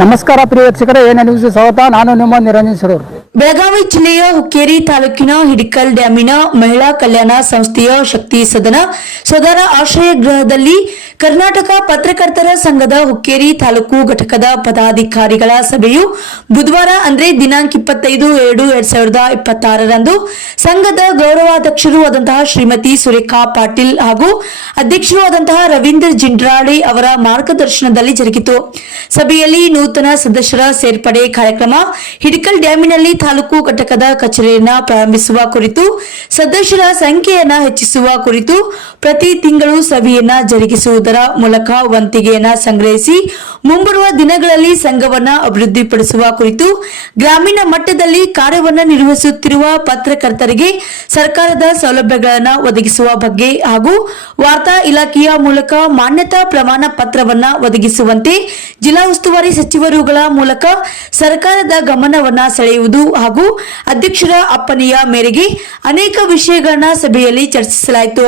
ನಮಸ್ಕಾರ ಪ್ರಿಯ ವೀಕ್ಷಕರೇ, A N news ಸ್ವಾಗತ. ನಾನು ನಿಮ್ಮ ನಿರಂಜನ್ ಸರೂರ್. ಬೆಳಗಾವಿ ಜಿಲ್ಲೆಯ ಹುಕ್ಕೇರಿ ತಾಲೂಕಿನ ಹಿಡಕಲ್ ಡ್ಯಾಮಿನ ಮಹಿಳಾ ಕಲ್ಯಾಣ ಸಂಸ್ಥೆಯ ಶಕ್ತಿ ಸದನ ಆಶ್ರಯ ಗೃಹದಲ್ಲಿ ಕರ್ನಾಟಕ ಪತ್ರಕರ್ತರ ಸಂಘದ ಹುಕ್ಕೇರಿ ತಾಲೂಕು ಘಟಕದ ಪದಾಧಿಕಾರಿಗಳ ಸಭೆಯು ಬುಧವಾರ ಅಂದ್ರೆ ದಿನಾಂಕ 25/2/2026ರಂದು ಸಂಘದ ಗೌರವಾಧ್ಯಕ್ಷರೂ ಆದಂತಹ ಶ್ರೀಮತಿ ಸುರೇಖಾ ಪಾಟೀಲ್ ಹಾಗೂ ಅಧ್ಯಕ್ಷರೂ ಆದಂತಹ ರವೀಂದ್ರ ಜಿಂಡ್ರಾಳಿ ಅವರ ಮಾರ್ಗದರ್ಶನದಲ್ಲಿ ಜರುಗಿತು. ಸಭೆಯಲ್ಲಿ ನೂತನ ಸದಸ್ಯರ ಸೇರ್ಪಡೆ ಕಾರ್ಯಕ್ರಮ, ಹಿಡಕಲ್ ಡ್ಯಾಮಿನಲ್ಲಿ ತಾಲೂಕು ಘಟಕದ ಕಚೇರಿಯನ್ನು ಪ್ರಾರಂಭಿಸುವ ಕುರಿತು, ಸದಸ್ಯರ ಸಂಖ್ಯೆಯನ್ನು ಹೆಚ್ಚಿಸುವ ಕುರಿತು, ಪ್ರತಿ ತಿಂಗಳು ಸಭೆಯನ್ನ ಜರುಗಿಸುವುದರ ಮೂಲಕ ವಂತಿಗೆಯನ್ನ ಸಂಗ್ರಹಿಸಿ ಮುಂಬರುವ ದಿನಗಳಲ್ಲಿ ಸಂಘವನ್ನ ಅಭಿವೃದ್ಧಿಪಡಿಸುವ ಕುರಿತು, ಗ್ರಾಮೀಣ ಮಟ್ಟದಲ್ಲಿ ಕಾರ್ಯವನ್ನು ನಿರ್ವಹಿಸುತ್ತಿರುವ ಪತ್ರಕರ್ತರಿಗೆ ಸರ್ಕಾರದ ಸೌಲಭ್ಯಗಳನ್ನು ಒದಗಿಸುವ ಬಗ್ಗೆ ಹಾಗೂ ವಾರ್ತಾ ಇಲಾಖೆಯ ಮೂಲಕ ಮಾನ್ಯತಾ ಪ್ರಮಾಣ ಪತ್ರವನ್ನ ಒದಗಿಸುವಂತೆ ಜಿಲ್ಲಾ ಉಸ್ತುವಾರಿ ಸಚಿವರುಗಳ ಮೂಲಕ ಸರ್ಕಾರದ ಗಮನವನ್ನ ಸೆಳೆಯುವುದು ಹಾಗೂ ಅಧ್ಯಕ್ಷರ ಅಪ್ಪನೆಯ ಮೇರೆಗೆ ಅನೇಕ ವಿಷಯಗಳನ್ನ ಸಭೆಯಲ್ಲಿ ಚರ್ಚಿಸಲಾಯಿತು.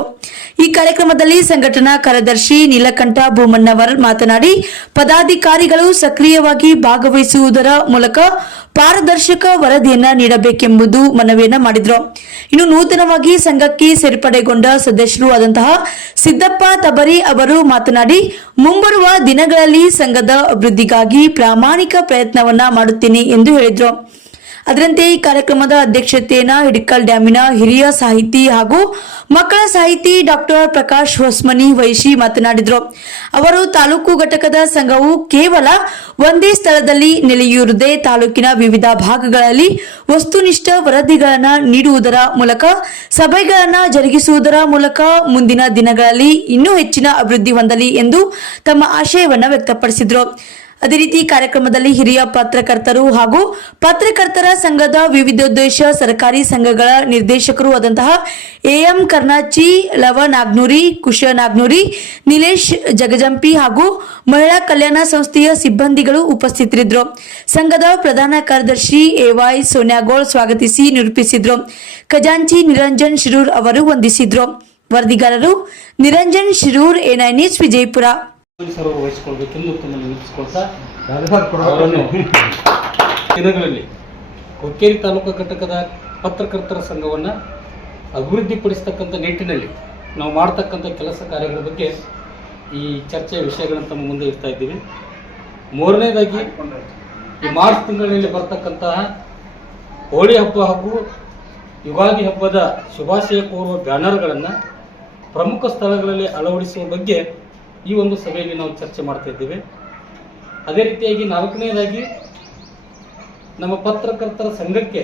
ಈ ಕಾರ್ಯಕ್ರಮದಲ್ಲಿ ಸಂಘಟನಾ ಕಾರ್ಯದರ್ಶಿ ನೀಲಕಂಠ ಭೂಮಣ್ಣವರ್ ಮಾತನಾಡಿ, ಪದಾಧಿಕಾರಿಗಳು ಸಕ್ರಿಯವಾಗಿ ಭಾಗವಹಿಸುವುದರ ಮೂಲಕ ಪಾರದರ್ಶಕ ವರದಿಯನ್ನ ನೀಡಬೇಕೆಂಬುದು ಮನವಿಯನ್ನ ಮಾಡಿದ್ರು. ಇನ್ನು ನೂತನವಾಗಿ ಸಂಘಕ್ಕೆ ಸೇರ್ಪಡೆಗೊಂಡ ಸದಸ್ಯರು ಆದಂತಹ ಸಿದ್ದಪ್ಪ ತಬರಿ ಅವರು ಮಾತನಾಡಿ, ಮುಂಬರುವ ದಿನಗಳಲ್ಲಿ ಸಂಘದ ಅಭಿವೃದ್ಧಿಗಾಗಿ ಪ್ರಾಮಾಣಿಕ ಪ್ರಯತ್ನವನ್ನ ಮಾಡುತ್ತೇನೆ ಎಂದು ಹೇಳಿದ್ರು. ಅದರಂತೆ ಈ ಕಾರ್ಯಕ್ರಮದ ಅಧ್ಯಕ್ಷತೆಯನ್ನ ಹಿಡಕಲ್ ಡ್ಯಾಮಿನ ಹಿರಿಯ ಸಾಹಿತಿ ಹಾಗೂ ಮಕ್ಕಳ ಸಾಹಿತಿ ಡಾಕ್ಟರ್ ಪ್ರಕಾಶ್ ಹೊಸ್ಮನಿ ವಹಿಸಿ ಮಾತನಾಡಿದರು. ಅವರು ತಾಲೂಕು ಘಟಕದ ಸಂಘವು ಕೇವಲ ಒಂದೇ ಸ್ಥಳದಲ್ಲಿ ನೆಲೆಯೂರದೆ ತಾಲೂಕಿನ ವಿವಿಧ ಭಾಗಗಳಲ್ಲಿ ವಸ್ತುನಿಷ್ಠ ವರದಿಗಳನ್ನು ನೀಡುವುದರ ಮೂಲಕ, ಸಭೆಗಳನ್ನು ಜರುಗಿಸುವುದರ ಮೂಲಕ ಮುಂದಿನ ದಿನಗಳಲ್ಲಿ ಇನ್ನೂ ಹೆಚ್ಚಿನ ಅಭಿವೃದ್ಧಿ ಹೊಂದಲಿ ಎಂದು ತಮ್ಮ ಆಶಯವನ್ನು ವ್ಯಕ್ತಪಡಿಸಿದರು. ಅದೇ ರೀತಿ ಕಾರ್ಯಕ್ರಮದಲ್ಲಿ ಹಿರಿಯ ಪತ್ರಕರ್ತರು ಹಾಗೂ ಪತ್ರಕರ್ತರ ಸಂಘದ ವಿವಿಧೋದ್ದೇಶ ಸರ್ಕಾರಿ ಸಂಘಗಳ ನಿರ್ದೇಶಕರು ಆದಂತಹ ಎಎಂ ಕರ್ನಾಚಿ, ಲವ ನಾಗ್ನೂರಿ, ಕುಶ ನಾಗ್ನೂರಿ, ನಿಲೇಶ್ ಜಗಜಂಪಿ ಹಾಗೂ ಮಹಿಳಾ ಕಲ್ಯಾಣ ಸಂಸ್ಥೆಯ ಸಿಬ್ಬಂದಿಗಳು ಉಪಸ್ಥಿತರಿದ್ದರು. ಸಂಘದ ಪ್ರಧಾನ ಕಾರ್ಯದರ್ಶಿ ಎವೈ ಸೋನ್ಯಾಗೋಳ್ ಸ್ವಾಗತಿಸಿ ನಿರೂಪಿಸಿದ್ರು. ಖಜಾಂಚಿ ನಿರಂಜನ್ ಶಿರೂರ್ ಅವರು ವಂದಿಸಿದ್ರು. ವರದಿಗಾರರು ನಿರಂಜನ್ ಶಿರೂರ್, ಎಎನ್ ನ್ಯೂಸ್, ವಿಜಯಪುರ. ವಹಿಸಿಕೊಳ್ಬೇಕೆಂದು ತಮ್ಮನ್ನು ವಿನಂತಿಸಿಕೊಳ್ತಾ ಅವರನ್ನು ದಿನಗಳಲ್ಲಿ ಹುಕ್ಕೇರಿ ತಾಲೂಕು ಘಟಕದ ಪತ್ರಕರ್ತರ ಸಂಘವನ್ನು ಅಭಿವೃದ್ಧಿಪಡಿಸತಕ್ಕಂಥ ನಿಟ್ಟಿನಲ್ಲಿ ನಾವು ಮಾಡ್ತಕ್ಕಂಥ ಕೆಲಸ ಕಾರ್ಯಗಳ ಬಗ್ಗೆ ಈ ಚರ್ಚೆಯ ವಿಷಯಗಳನ್ನು ತಮ್ಮ ಮುಂದೆ ಇರ್ತಾ ಇದ್ದೀವಿ. ಮೂರನೇದಾಗಿ ಈ ಮಾರ್ಚ್ ತಿಂಗಳಿನಲ್ಲಿ ಬರ್ತಕ್ಕಂತಹ ಹೋಳಿ ಹಬ್ಬ ಹಾಗೂ ಯುಗಾದಿ ಹಬ್ಬದ ಶುಭಾಶಯ ಕೋರುವ ಬ್ಯಾನರ್ಗಳನ್ನು ಪ್ರಮುಖ ಸ್ಥಳಗಳಲ್ಲಿ ಅಳವಡಿಸುವ ಬಗ್ಗೆ ಈ ಒಂದು ಸಭೆಯಲ್ಲಿ ನಾವು ಚರ್ಚೆ ಮಾಡ್ತಾ ಇದ್ದೇವೆ. ಅದೇ ರೀತಿಯಾಗಿ ನಾಲ್ಕನೇದಾಗಿ ನಮ್ಮ ಪತ್ರಕರ್ತರ ಸಂಘಕ್ಕೆ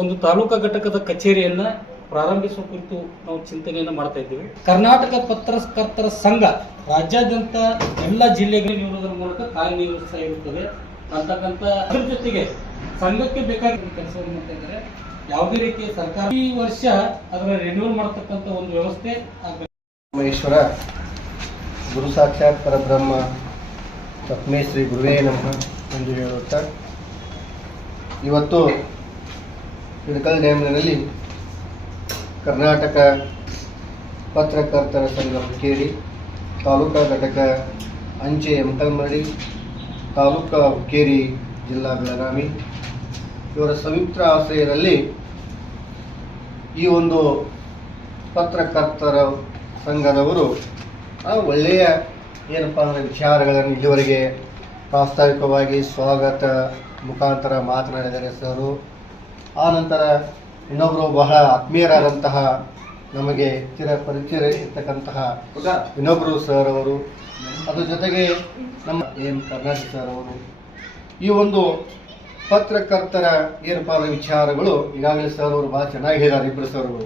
ಒಂದು ತಾಲೂಕಾ ಘಟಕದ ಕಚೇರಿಯನ್ನು ಪ್ರಾರಂಭಿಸುವ ಕುರಿತು ನಾವು ಚಿಂತನೆಯನ್ನು ಮಾಡ್ತಾ ಇದ್ದೇವೆ. ಕರ್ನಾಟಕ ಪತ್ರಕರ್ತರ ಸಂಘ ರಾಜ್ಯಾದ್ಯಂತ ಎಲ್ಲ ಜಿಲ್ಲೆಗಳಲ್ಲಿ ಇರುವುದರ ಮೂಲಕ ಕಾರ್ಯನಿರ್ವಹಿಸ್ತಾ ಇರುತ್ತದೆ ಅಂತಕ್ಕಂಥ ಅದ್ರ ಜೊತೆಗೆ ಸಂಘಕ್ಕೆ ಬೇಕಾದ ಕೆಲಸವನ್ನು ಮಾಡ್ತಾ ಇದ್ದಾರೆ. ಯಾವುದೇ ರೀತಿಯ ಸರ್ಕಾರ ಈ ವರ್ಷ ಅದರ ರಿನ್ಯೂವಲ್ ಮಾಡತಕ್ಕಂಥ ಒಂದು ವ್ಯವಸ್ಥೆ ಮಹೇಶ್ವರ ಗುರು ಸಾಕ್ಷಾತ್ ಪರಬ್ರಹ್ಮ ತಸ್ಮೈ ಶ್ರೀ ಗುರುವೇ ನಮಃ ಎಂದು ಹೇಳುತ್ತಾ, ಇವತ್ತು ಹಿಡಕಲ್ ಡ್ಯಾಮ್ನಲ್ಲಿ ಕರ್ನಾಟಕ ಪತ್ರಕರ್ತರ ಸಂಘ ಹುಕ್ಕೇರಿ, ತಾಲೂಕಾ ಘಟಕ ಅಂಚೆ ಯಮಕಲ್ಮರಡಿ, ತಾಲೂಕಾ ಹುಕ್ಕೇರಿ, ಜಿಲ್ಲಾ ಬೆಳಗಾವಿ ಇವರ ಸಂಯುಕ್ತ ಆಶ್ರಯದಲ್ಲಿ ಈ ಒಂದು ಪತ್ರಕರ್ತರ ಸಂಘದವರು ಒಳ್ಳೆಯ ಏನಪ್ಪ ಅಂದರೆ ವಿಚಾರಗಳನ್ನು ಇಲ್ಲಿವರೆಗೆ ಪ್ರಾಸ್ತಾವಿಕವಾಗಿ ಸ್ವಾಗತ ಮುಖಾಂತರ ಮಾತನಾಡಿದ್ದಾರೆ ಸರು. ಆ ನಂತರ ಇನ್ನೊಬ್ಬರು ಬಹಳ ಆತ್ಮೀಯರಾದಂತಹ ನಮಗೆ ಚಿರ ಪರಿಚಯ ಇರ್ತಕ್ಕಂತಹ ಇನ್ನೊಬ್ಬರು ಸರ್ ಅವರು, ಅದ್ರ ಜೊತೆಗೆ ನಮ್ಮ ಎಂ ಕರ್ನಾಟಕ ಸರ್ ಅವರು, ಈ ಒಂದು ಪತ್ರಕರ್ತರ ಏನಪ್ಪ ವಿಚಾರಗಳು ಈಗಾಗಲೇ ಸರ್ ಅವರು ಭಾಳ ಚೆನ್ನಾಗಿ ಹೇಳಿದ್ದಾರೆ. ಇಬ್ಬರು ಸರ್ಗಳು